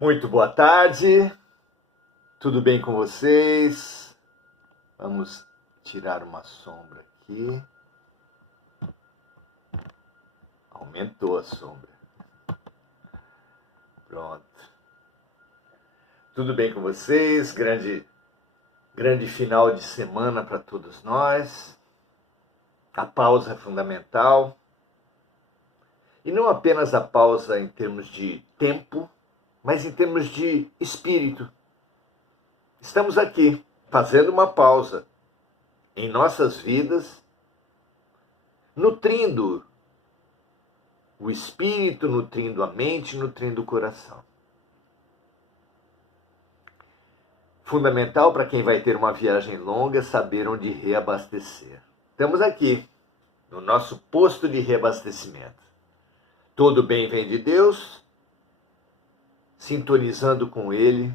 Muito boa tarde, tudo bem com vocês? Vamos tirar uma sombra aqui. Aumentou a sombra. Pronto. Tudo bem com vocês? Grande final de semana para todos nós. A pausa é fundamental. E não apenas a pausa em termos de tempo, mas em termos de espírito. Estamos aqui, fazendo uma pausa em nossas vidas, nutrindo o espírito, nutrindo a mente, nutrindo o coração. Fundamental para quem vai ter uma viagem longa saber onde reabastecer. Estamos aqui, no nosso posto de reabastecimento. Todo bem vem de Deus, sintonizando com Ele,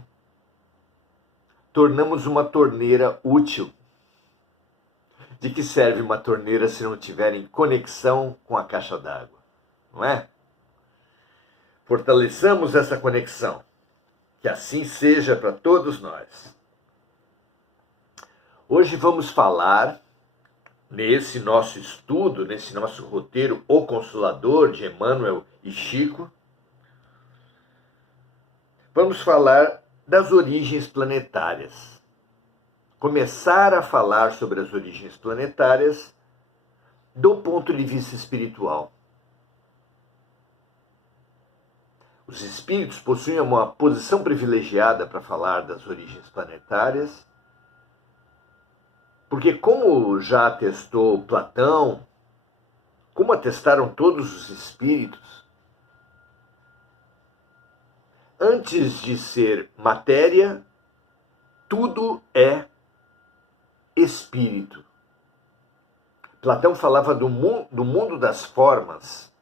tornamos uma torneira útil. De que serve uma torneira se não tiver em conexão com a caixa d'água? Não é? Fortaleçamos essa conexão. Que assim seja para todos nós. Hoje vamos falar, nesse nosso estudo, nesse nosso roteiro O Consolador, de Emmanuel e Chico, vamos falar das origens planetárias. Começar a falar sobre as origens planetárias do ponto de vista espiritual. Os espíritos possuem uma posição privilegiada para falar das origens planetárias, porque como já atestou Platão, como atestaram todos os espíritos, antes de ser matéria, tudo é espírito. Platão falava do mundo das formas,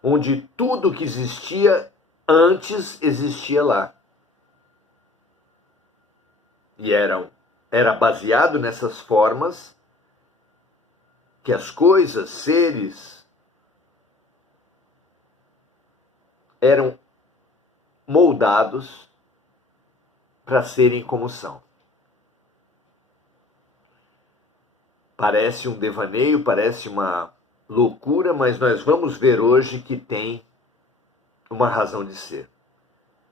onde tudo que existia antes existia lá. E era baseado nessas formas que as coisas, seres, eram moldados para serem como são. Parece um devaneio, parece uma loucura, mas nós vamos ver hoje que tem uma razão de ser.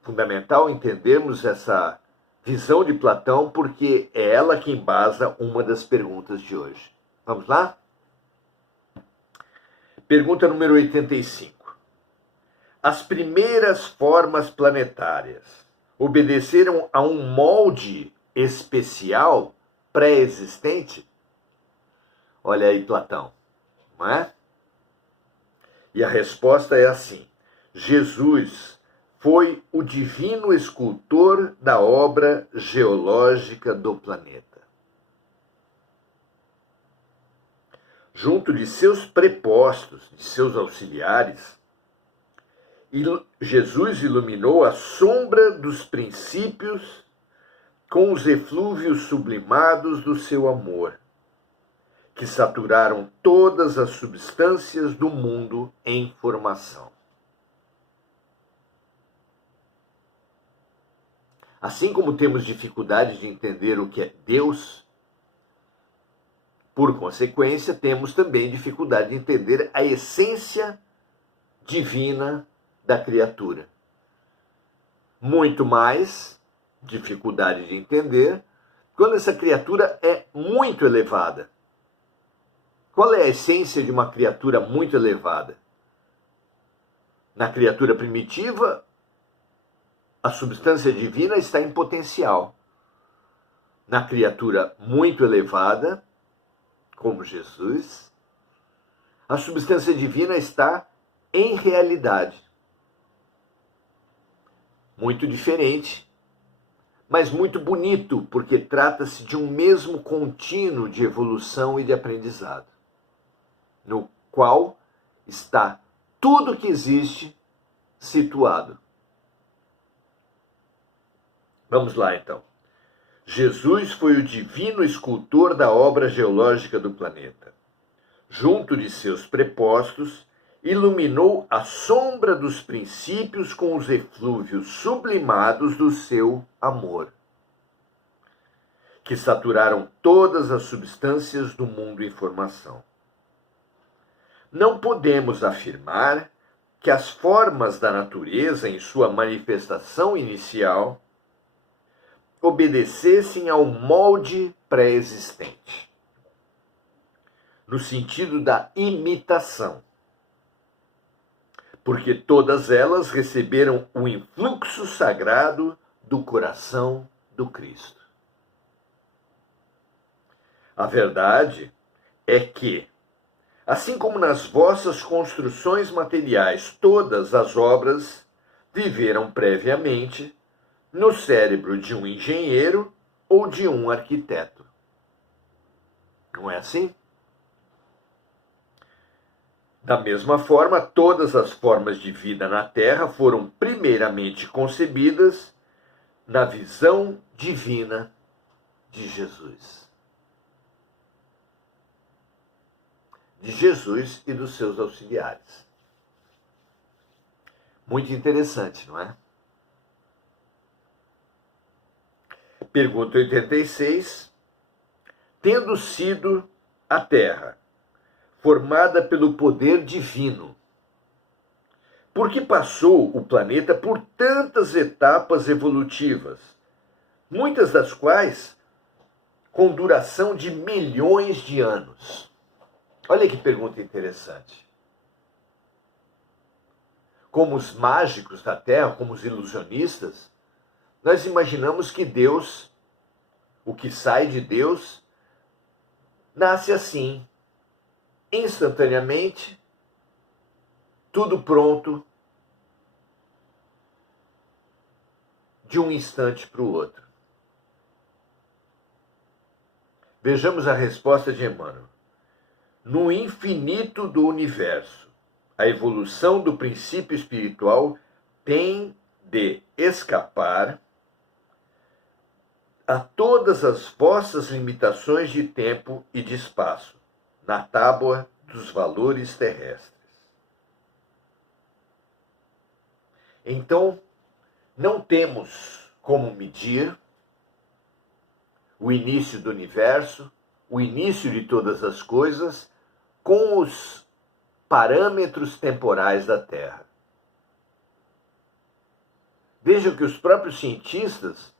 Fundamental entendermos essa visão de Platão, porque é ela que embasa uma das perguntas de hoje. Vamos lá? Pergunta número 85. As primeiras formas planetárias obedeceram a um molde especial pré-existente? Olha aí, Platão, não é? E a resposta é assim: Jesus foi o divino escultor da obra geológica do planeta. Junto de seus prepostos, de seus auxiliares, Jesus iluminou a sombra dos princípios com os eflúvios sublimados do seu amor, que saturaram todas as substâncias do mundo em formação. Assim como temos dificuldade de entender o que é Deus, por consequência, temos também dificuldade de entender a essência divina da criatura. Muito mais dificuldade de entender quando essa criatura é muito elevada. Qual é a essência de uma criatura muito elevada? Na criatura primitiva, a substância divina está em potencial. Na criatura muito elevada, como Jesus, a substância divina está em realidade. Muito diferente, mas muito bonito, porque trata-se de um mesmo contínuo de evolução e de aprendizado, no qual está tudo que existe situado. Vamos lá, então. Jesus foi o divino escultor da obra geológica do planeta. Junto de seus prepostos, iluminou a sombra dos princípios com os eflúvios sublimados do seu amor, que saturaram todas as substâncias do mundo em formação. Não podemos afirmar que as formas da natureza, em sua manifestação inicial, obedecessem ao molde pré-existente, no sentido da imitação, porque todas elas receberam o influxo sagrado do coração do Cristo. A verdade é que, assim como nas vossas construções materiais, todas as obras viveram previamente no cérebro de um engenheiro ou de um arquiteto. Não é assim? Da mesma forma, todas as formas de vida na Terra foram primeiramente concebidas na visão divina de Jesus. De Jesus e dos seus auxiliares. Muito interessante, não é? Pergunta 86. Tendo sido a Terra formada pelo poder divino, por que passou o planeta por tantas etapas evolutivas, muitas das quais com duração de milhões de anos? Olha que pergunta interessante. Como os mágicos da Terra, como os ilusionistas, nós imaginamos que Deus, o que sai de Deus, nasce assim, instantaneamente, tudo pronto, de um instante para o outro. Vejamos a resposta de Emmanuel. No infinito do universo, a evolução do princípio espiritual tem de escapar a todas as vossas limitações de tempo e de espaço, na tábua dos valores terrestres. Então, não temos como medir o início do universo, o início de todas as coisas, com os parâmetros temporais da Terra. Vejam que os próprios cientistas,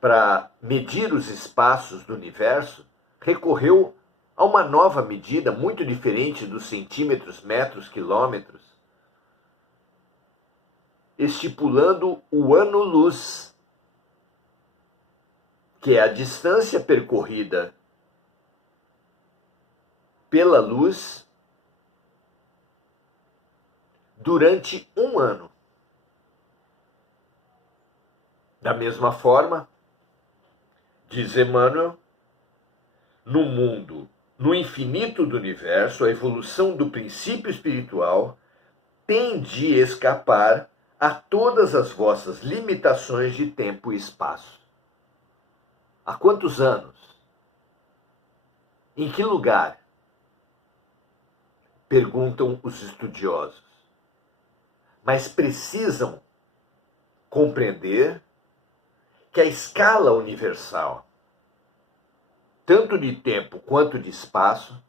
para medir os espaços do universo, recorreu a uma nova medida muito diferente dos centímetros, metros, quilômetros, estipulando o ano-luz, que é a distância percorrida pela luz durante um ano. Da mesma forma, diz Emmanuel, no mundo, no infinito do universo, a evolução do princípio espiritual tem de escapar a todas as vossas limitações de tempo e espaço. Há quantos anos? Em que lugar? Perguntam os estudiosos. Mas precisam compreender que a escala universal, tanto de tempo quanto de espaço,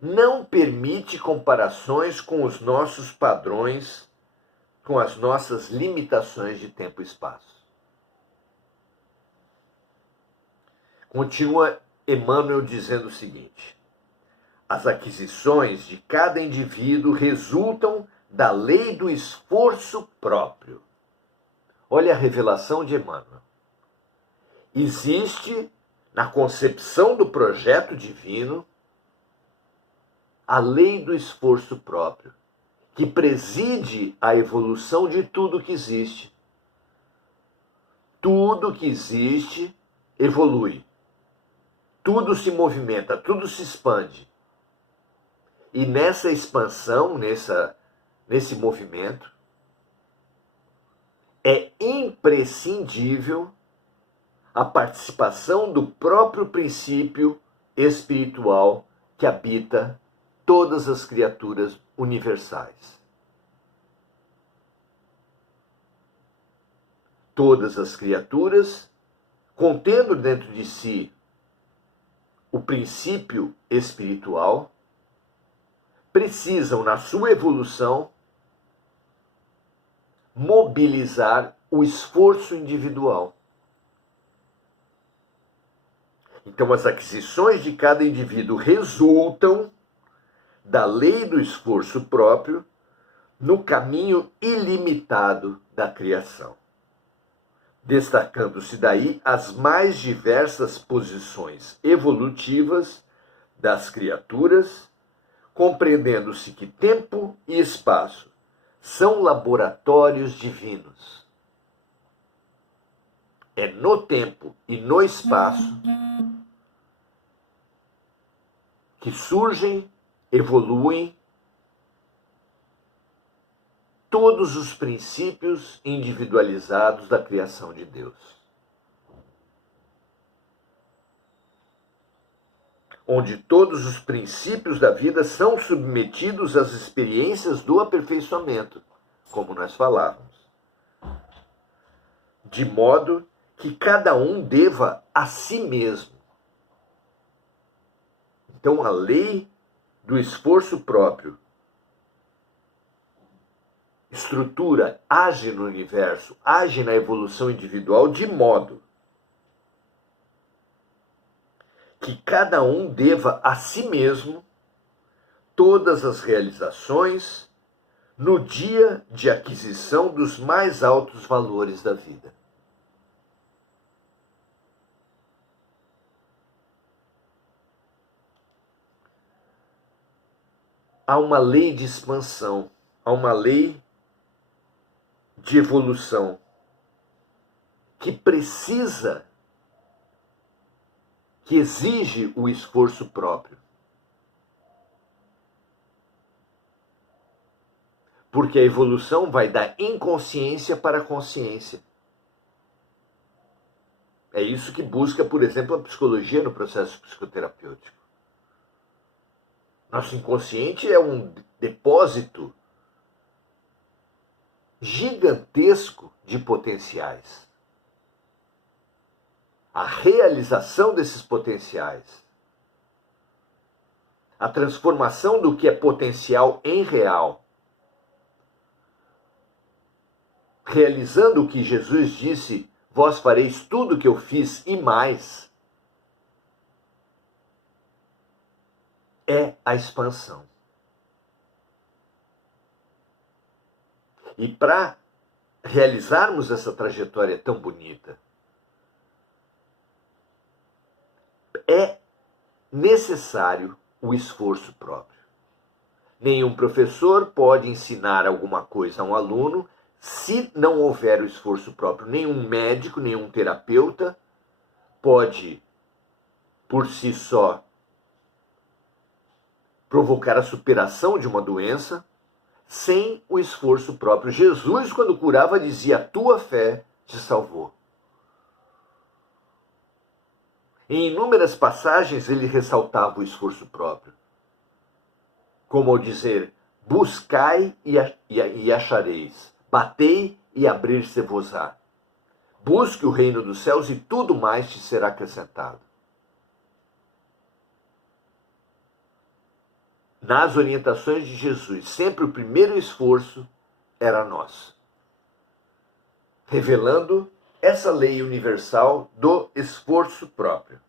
não permite comparações com os nossos padrões, com as nossas limitações de tempo e espaço. Continua Emmanuel dizendo o seguinte: as aquisições de cada indivíduo resultam da lei do esforço próprio. Olha a revelação de Emmanuel. Existe, na concepção do projeto divino, a lei do esforço próprio, que preside a evolução de tudo que existe. Tudo que existe evolui. Tudo se movimenta, tudo se expande. E nessa expansão, nesse movimento, é imprescindível a participação do próprio princípio espiritual que habita todas as criaturas universais. Todas as criaturas, contendo dentro de si o princípio espiritual, precisam, na sua evolução, mobilizar o esforço individual. Então, as aquisições de cada indivíduo resultam da lei do esforço próprio no caminho ilimitado da criação, destacando-se daí as mais diversas posições evolutivas das criaturas, compreendendo-se que tempo e espaço são laboratórios divinos. É no tempo e no espaço que surgem, evoluem todos os princípios individualizados da criação de Deus. Onde todos os princípios da vida são submetidos às experiências do aperfeiçoamento, como nós falávamos. De modo que cada um deva a si mesmo. Então, a lei do esforço próprio estrutura, age no universo, age na evolução individual, de modo que cada um deva a si mesmo todas as realizações no dia de aquisição dos mais altos valores da vida. Há uma lei de expansão, há uma lei de evolução que precisa, que exige o esforço próprio. Porque a evolução vai da inconsciência para a consciência. É isso que busca, por exemplo, a psicologia no processo psicoterapêutico. Nosso inconsciente é um depósito gigantesco de potenciais. A realização desses potenciais, a transformação do que é potencial em real, realizando o que Jesus disse, vós fareis tudo o que eu fiz e mais, é a expansão. E para realizarmos essa trajetória tão bonita, é necessário o esforço próprio. Nenhum professor pode ensinar alguma coisa a um aluno se não houver o esforço próprio. Nenhum médico, nenhum terapeuta pode, por si só, provocar a superação de uma doença sem o esforço próprio. Jesus, quando curava, dizia: a tua fé te salvou. Em inúmeras passagens ele ressaltava o esforço próprio, como ao dizer: buscai e achareis, batei e abrir-se-vos-á. Busque o reino dos céus e tudo mais te será acrescentado. Nas orientações de Jesus, sempre o primeiro esforço era nosso, revelando essa lei universal do esforço próprio.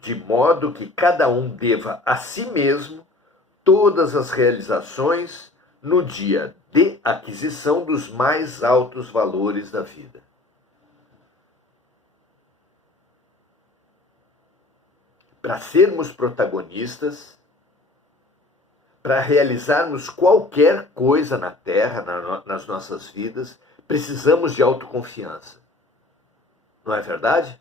De modo que cada um deva a si mesmo todas as realizações no dia de aquisição dos mais altos valores da vida. Para sermos protagonistas, para realizarmos qualquer coisa na Terra, nas nossas vidas, precisamos de autoconfiança. Não é verdade?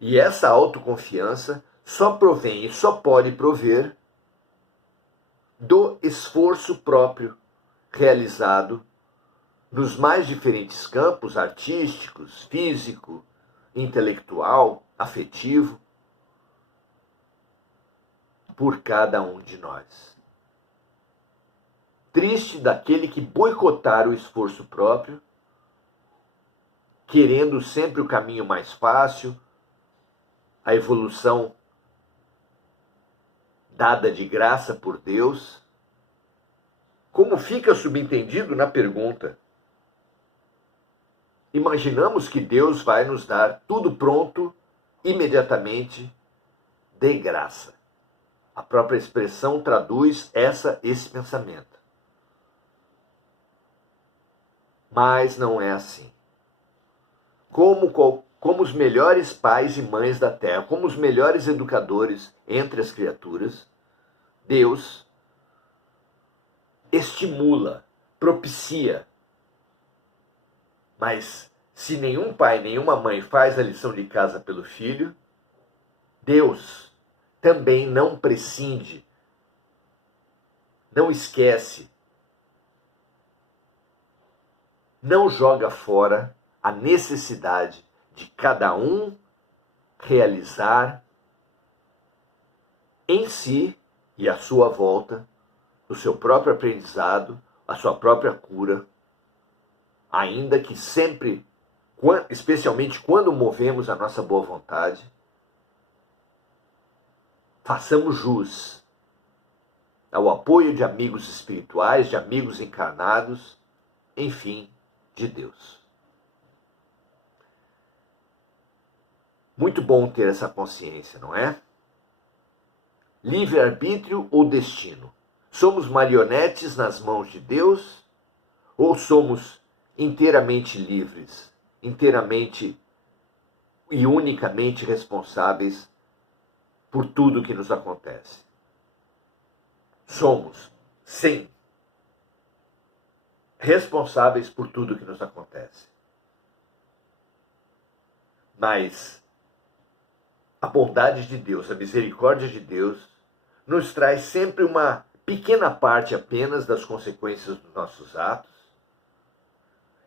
E essa autoconfiança só provém e só pode prover do esforço próprio realizado nos mais diferentes campos artísticos, físico, intelectual, afetivo. por cada um de nós. Triste daquele que boicotar o esforço próprio, querendo sempre o caminho mais fácil, a evolução dada de graça por Deus, como fica subentendido na pergunta. Imaginamos que Deus vai nos dar tudo pronto, imediatamente, de graça. A própria expressão traduz esse pensamento. Mas não é assim. Como os melhores pais e mães da terra, como os melhores educadores entre as criaturas, Deus estimula, propicia. Mas se nenhum pai, nenhuma mãe faz a lição de casa pelo filho, Deus também não prescinde, não esquece, não joga fora a necessidade de cada um realizar em si e à sua volta o seu próprio aprendizado, a sua própria cura, ainda que sempre, especialmente quando movemos a nossa boa vontade, façamos jus ao apoio de amigos espirituais, de amigos encarnados, enfim, de Deus. Muito bom ter essa consciência, não é? Livre-arbítrio ou destino? Somos marionetes nas mãos de Deus ou somos inteiramente livres, inteiramente e unicamente responsáveis por tudo que nos acontece? Somos, sim, responsáveis por tudo que nos acontece. Mas a bondade de Deus, a misericórdia de Deus, nos traz sempre uma pequena parte apenas das consequências dos nossos atos,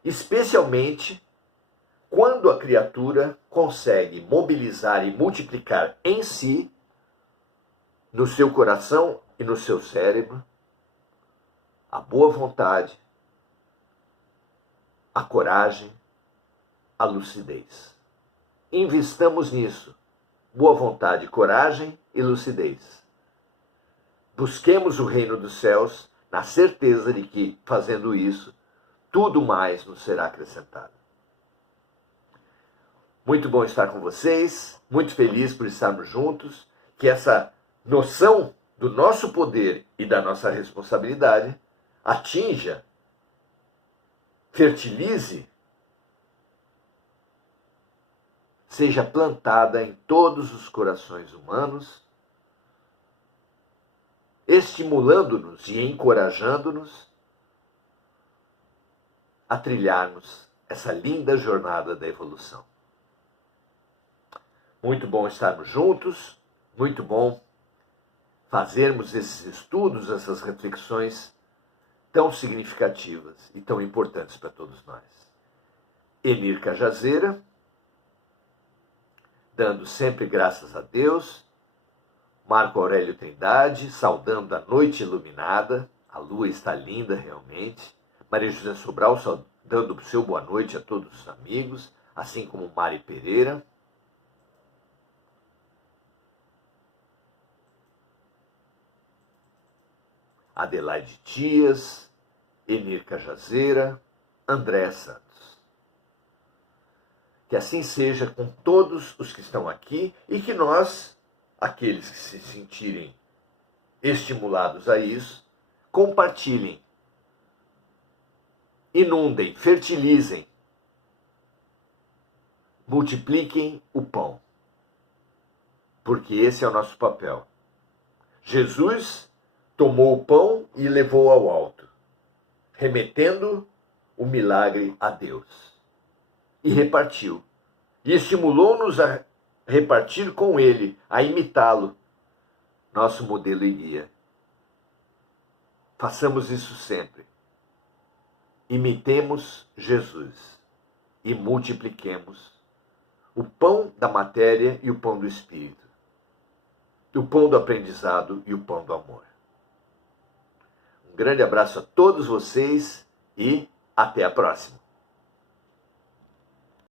especialmente quando a criatura consegue mobilizar e multiplicar em si, no seu coração e no seu cérebro, a boa vontade, a coragem, a lucidez. Investamos nisso. Boa vontade, coragem e lucidez. Busquemos o reino dos céus na certeza de que, fazendo isso, tudo mais nos será acrescentado. Muito bom estar com vocês, muito feliz por estarmos juntos, que essa noção do nosso poder e da nossa responsabilidade atinja, fertilize, seja plantada em todos os corações humanos, estimulando-nos e encorajando-nos a trilharmos essa linda jornada da evolução. Muito bom estarmos juntos, muito bom fazermos esses estudos, essas reflexões tão significativas e tão importantes para todos nós. Enir Cajazeira, dando sempre graças a Deus. Marco Aurélio Trindade, saudando a noite iluminada, a lua está linda realmente. Maria José Sobral, dando o seu boa noite a todos os amigos, assim como Mari Pereira. Adelaide Dias, Enir Cajazeira, André Santos. Que assim seja com todos os que estão aqui e que nós, aqueles que se sentirem estimulados a isso, compartilhem, inundem, fertilizem, multipliquem o pão. Porque esse é o nosso papel. Jesus tomou o pão e levou ao alto, remetendo o milagre a Deus. E repartiu. E estimulou-nos a repartir com ele, a imitá-lo, nosso modelo e guia. Façamos isso sempre. Imitemos Jesus e multipliquemos o pão da matéria e o pão do Espírito. o pão do aprendizado e o pão do amor. Um grande abraço a todos vocês e até a próxima.